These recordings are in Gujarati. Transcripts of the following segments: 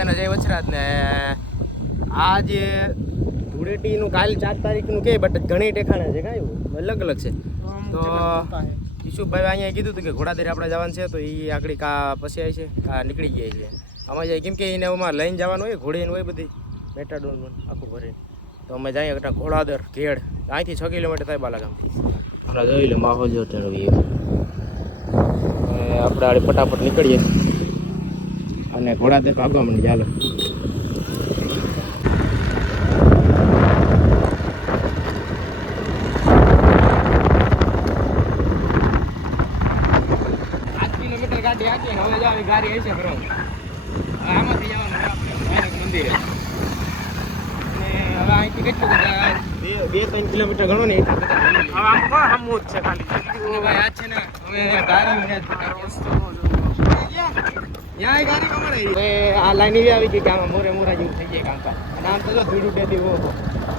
બધાને જય વચરાજ ને આજે ધૂળેટીનું કાલ 4 તારીખનું કે બટ ઘણી ટેખાણા છે કાંઈ અલગ અલગ છે. તો ઈશુભાઈ અહીંયા કીધું હતું કે ઘોડાદરે આપણે જવાનું છે તો એ આકડી કા પછી આવી છે કા નીકળી ગયા છે અમે જાય કેમ કે એને એમાં લઈને જવાનું હોય ઘોડીને હોય બધી મેટાડોન આખું ભરીને તો અમે જઈએ એટલે ઘોડાદર ઘેડ અહીંથી 6 કિલોમીટર થાય બાલાગામથી. હમણાં જોઈ લે માહોલ જો આપણે આડે ફટાફટ નીકળીએ અને ઘોડાદર ભાગવા માંડી ચાલો. ગાડી આખી હવે જાવ ગાડી હશે બરો આમાંથી જવાનું મંદિરે અને હવે અહીંથી કેટલું 2-3 કિલોમીટર ગણો ને હવે આમ કોણ હમું જ છે ખાલી ભાઈ આ છે ને હવે ગાડી ને યાય ગાડી કમરે હવે આ લાઈન એવી આવી ગઈ કે આમાં મોરે મોરા જેવું થઈ જાય કાંકા અને આમ તો જો ધૂળ ઉડેતી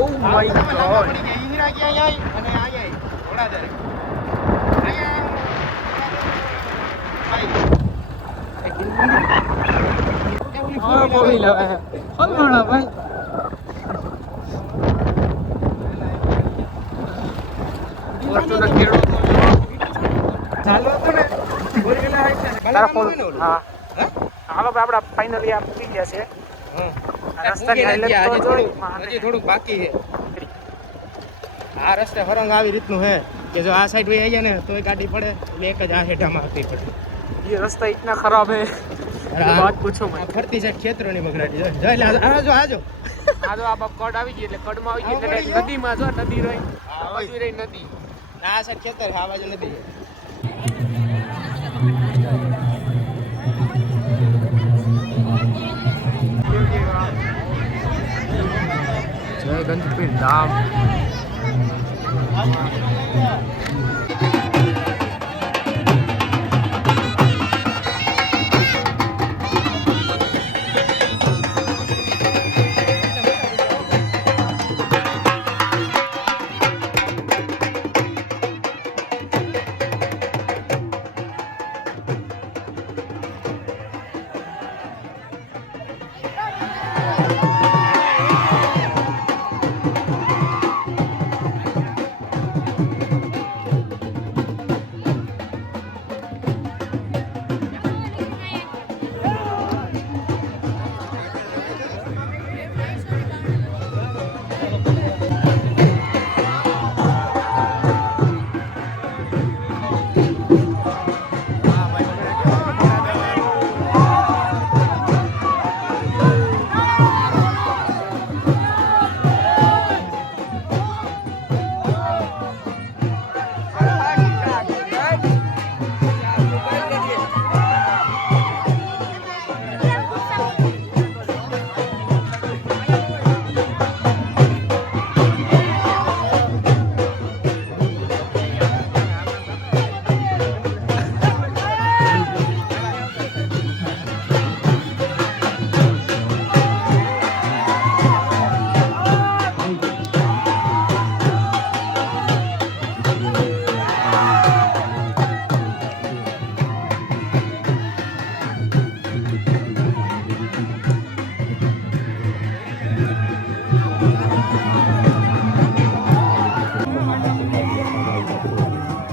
ઓ માય ગોડ ઈરા ગયા આય અને આય ઘોડાદર हाँ बोली लगा है फल मारा भाई और तो रखेड़ो ચાલો તો ને બોલ ગેલા હે તારા ફોન હા હાલો આપડા ફાઇનલી આ પૂરી ગયા છે રસ્તાની હાલત તો જોઈ હજી થોડું બાકી છે. આ રસ્તે હરંગ આવી રીતનું હે કે જો આ સાઈડ વઈ આયા ને તોય ગાડી પડે એટલે એક જ આ હેઠામાં આપવી પડે. ये रास्ता इतना खराब है बात पूछो मत. फरती साइड ખેતરોની બગડાટી જો એટલે આજો આજો આજો આ બાપ કડ આવી ગઈ એટલે કડમાં આવી ગઈ એટલે નદીમાં જો નદી રહી આ બાજુ રહી નદી આ સાઈડ ખેતર આ બાજુ નદી. જય ગણપતિ ધામ.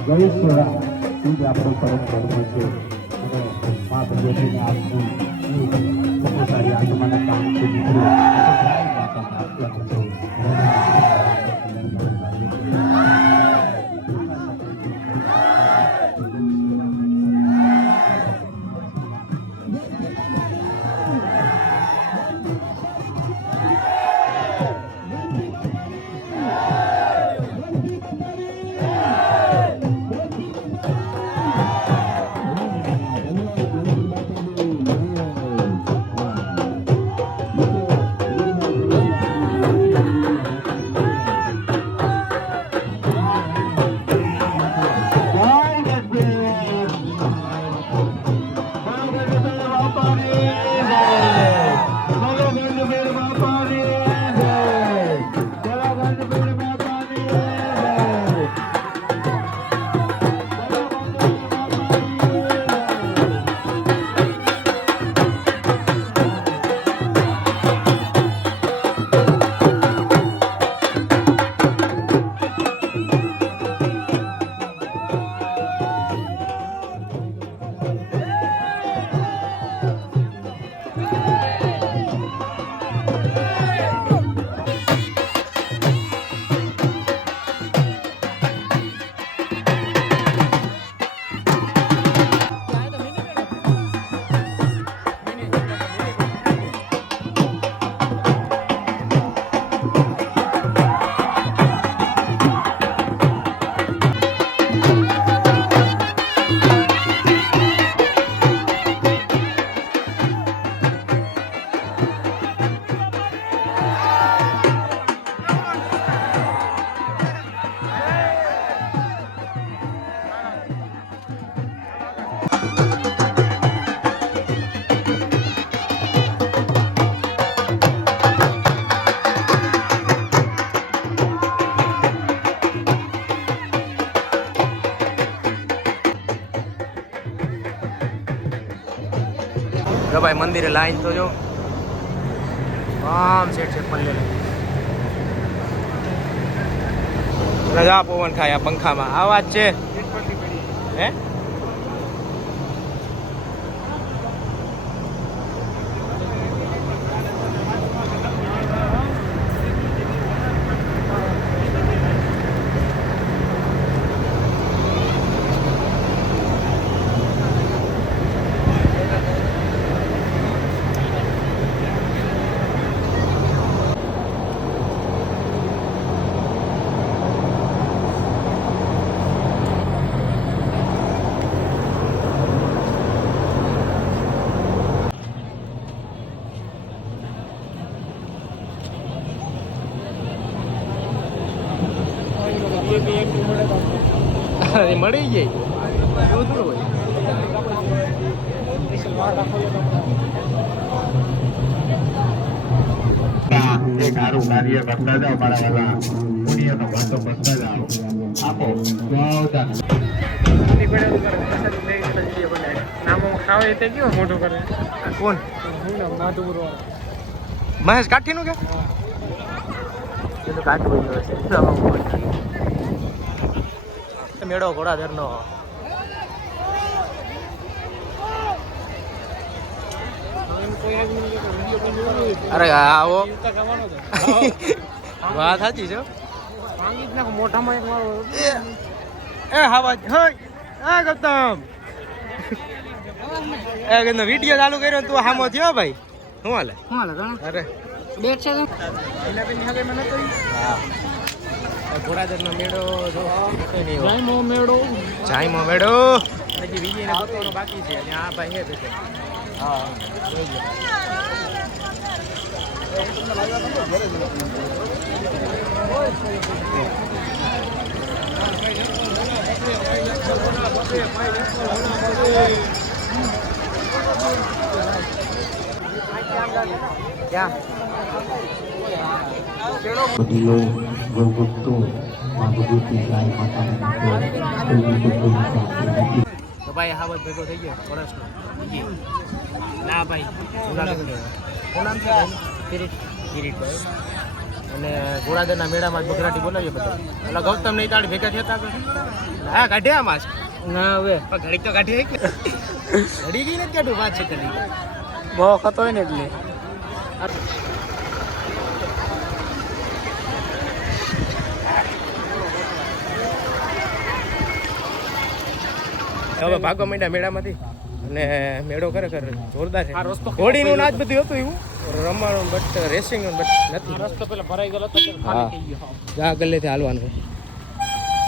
ગણેશ્વરા પૂજ આપણો પરમ ધર્મ છે અને મા ભગવતીને આપવું બહુ સારી આત્માના કામ છે મિત્રો ભાઈ મંદિરે લાઈન તો જો આમ સેટ છે પલ્લે રજા પવન ખાય આ પંખામાં આ વાત છે હે મળી જાય એવું થોડું હોય એક સારું કાર્ય કરતા જાઓ મારા વાલા પુણ્યનો વાતો કરતા જાઓ આપો કોણ મહેશ કાઠીનું કે કાઠું મેળો ઘોડાધરનો અરે આવો વાત સાચી છે મોઢામાં એક મારો એ હા ગૌતમ વિડીયો ચાલુ કર્યો તું હામો થયો ભાઈ શું હાલે અરે ઘોડાધરનો મેળો જો જાયમો મેળો હજી વિજયને બતાવવાનો બાકી છે અને આ ભાઈ છે હા ક્યાં વડીલો ગૌભક્તો મા ભગવતી ગાય માતાને તો ભાઈ આ વાત ભેગો થઈ ગયો વર્ષનો ના ભાઈ શું નામ છે કિરીટભાઈ અને ઘોડાદરના મેળામાં ગુજરાતી બોલાવીએ બધા એટલે ગૌતમ નહીં તાળી ભેગા થતા હા કાઢ્યા માસ ના હવે ઘડી તો કાઢી ઘડી ગઈ ને કાઢું વાત છે ઘડી બહુ વખત હોય ને એટલે હવે ભાગવા માંડ્યા મેળામાંથી અને મેળો ખરેખર જોરદાર છે ઘોડીનું નાચ બધું હતું એવું રમવાનું બટ રેસિંગનું બટ નથી રસ્તો પેલા ભરાઈ ગયેલો હતો આ ગલ્લેથી હાલવાનું છે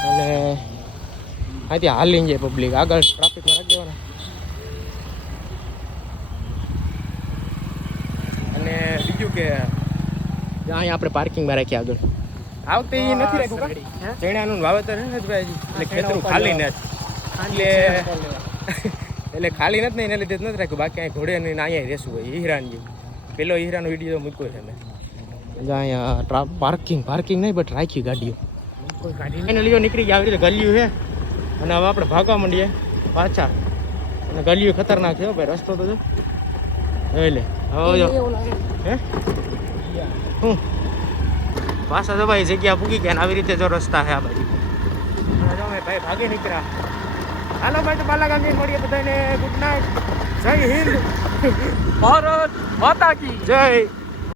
અને અહીંથી હાલી જાય પબ્લિક આગળ ટ્રાફિકમાં રાખી દેવાના અને બીજું કે અહીંયા આપણે પાર્કિંગમાં રાખીએ આગળ આવતે એ નથી રાખ્યું ચણાનું વાવેતર છે ને ભાઈ એટલે ખેતરું ખાલી ને એટલે ખાલી નથી ને એને લીધે નથી રાખ્યું બાકી અહીં ઘોડે ને અહીંયા રહેશું હોય હીરાની પેલો હીરાનો વિડીયો મૂક્યો છે મેં અહીંયા પાર્કિંગ નહીં બટ રાખી ગાડીઓ કોઈ ગાડી એને લીધો નીકળી ગયા આવી રીતે ગલ્યું છે અને હવે આપણે ભાગવા માંડીએ પાછા અને ગલ્યું ખતરનાક છે ભાઈ રસ્તો તો એટલે હવે હે શું પાછા તો ભાઈ જગ્યા પૂગી ગયા ને આવી રીતે જો રસ્તા છે આ બાજુ ભાઈ ભાગી નીકળ્યા હાલો ભાઈ તો બાલાગામજી મળીએ બધાને ગુડ નાઇટ જય હિન્દ ભારત માતા કી જય